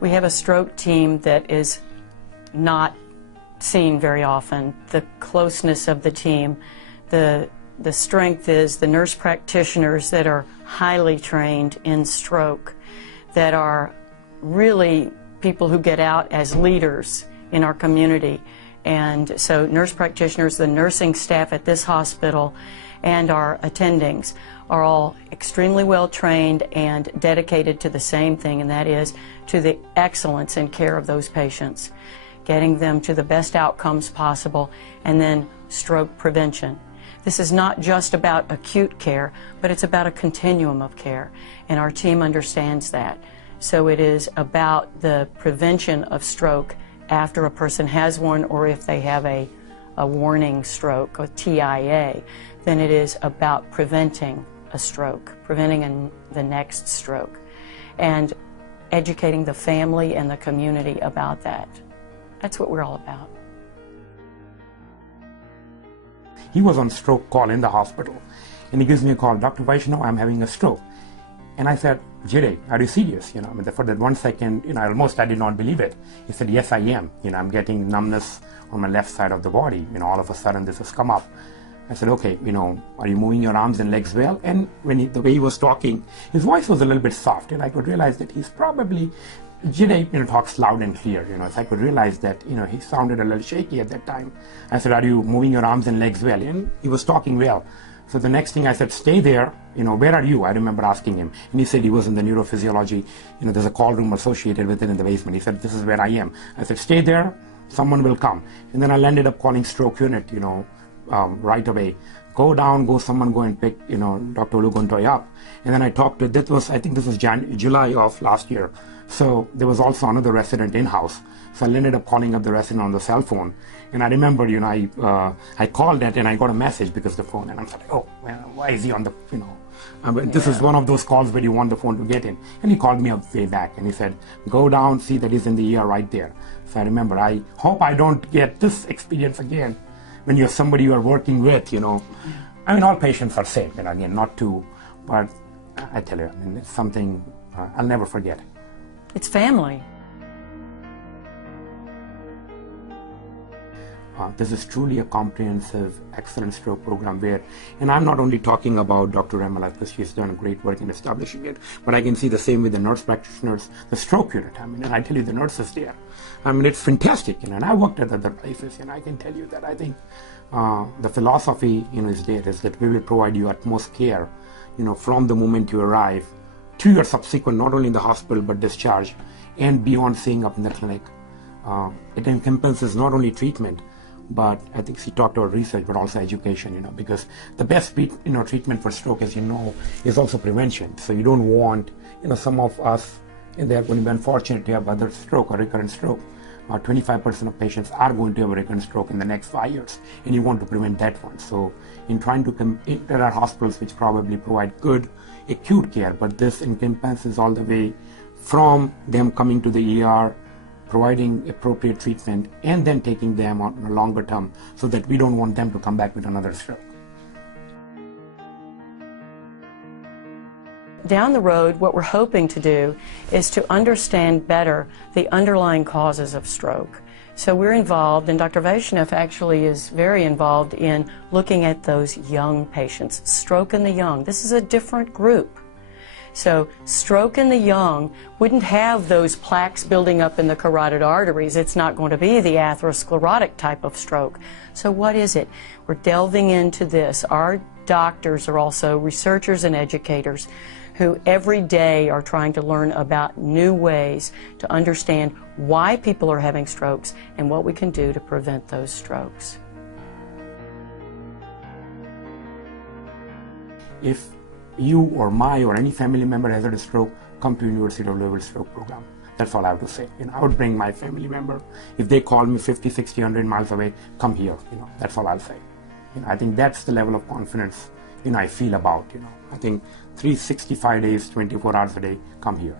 We have a stroke team that is not seen very often. The closeness of the team, the strength is the nurse practitioners that are highly trained in stroke, that are really people who get out as leaders in our community. And so nurse practitioners, the nursing staff at this hospital, and our attendings are all extremely well trained and dedicated to the same thing, and that is to the excellence in care of those patients, getting them to the best outcomes possible, and then stroke prevention. This is not just about acute care, but it's about a continuum of care, and our team understands that. So it is about the prevention of stroke after a person has one, or if they have a warning stroke, a TIA, then it is about preventing a stroke, preventing the next stroke, and educating the family and the community about that. That's what we're all about. He was on stroke call in the hospital, and he gives me a call, Dr. Vaishnav, I'm having a stroke. And I said, Jide, are you serious? I mean, for that 1 second, I did not believe it. He said, yes, I am. I'm getting numbness on my left side of the body. All of a sudden this has come up. I said, okay, are you moving your arms and legs well? And the way he was talking, his voice was a little bit soft, and I could realize that he's probably, Jide, talks loud and clear, so I could realize that, he sounded a little shaky at that time. I said, are you moving your arms and legs well? And he was talking well. So the next thing I said, stay there, where are you? I remember asking him. And he said he was in the neurophysiology, there's a call room associated with it in the basement. He said, this is where I am. I said, stay there, someone will come. And then I ended up calling stroke unit, right away. Go down, someone go and pick, Dr. Uluguntoy up. And then I talked to, I think this was July of last year. So there was also another resident in-house. So I ended up calling up the resident on the cell phone. And I remember, I called that and I got a message because the phone, and I'm like, oh, well, why is he on the, this is one of those calls where you want the phone to get in. And he called me up way back and he said, go down, see that he's in the ER right there. So I remember, I hope I don't get this experience again when you're somebody you are working with, I mean, all patients are same, and again, not to, but I tell you, it's something I'll never forget. It's family. This is truly a comprehensive, excellent stroke program where, and I'm not only talking about Dr. Remala because she's done great work in establishing it, but I can see the same with the nurse practitioners, the stroke unit. And I tell you, the nurses there, it's fantastic. And I worked at other places, and I can tell you that I think the philosophy, is there is that we will provide you utmost care, from the moment you arrive to your subsequent, not only in the hospital but discharge, and beyond seeing up in the clinic. It encompasses not only treatment, but I think she talked about research, but also education, because the best treatment for stroke, as you know, is also prevention. So you don't want, some of us, and they're going to be unfortunate to have other stroke or recurrent stroke. 25% of patients are going to have a recurrent stroke in the next 5 years, and you want to prevent that one. So in trying to, there are hospitals which probably provide good acute care, but this encompasses all the way from them coming to the ER, providing appropriate treatment, and then taking them on a longer term so that we don't want them to come back with another stroke. Down the road, what we're hoping to do is to understand better the underlying causes of stroke. So we're involved, and Dr. Vaishnav actually is very involved in looking at those young patients, stroke in the young. This is a different group. So stroke in the young wouldn't have those plaques building up in the carotid arteries. It's not going to be the atherosclerotic type of stroke. So what is it? We're delving into this. Our doctors are also researchers and educators who every day are trying to learn about new ways to understand why people are having strokes and what we can do to prevent those strokes. If you or any family member has had a stroke, come to University of Louisville Stroke Program. That's all I have to say. I would bring my family member. If they call me 50, 60, 100 miles away, come here. That's all I'll say. I think that's the level of confidence I feel about. I think 365 days, 24 hours a day, come here.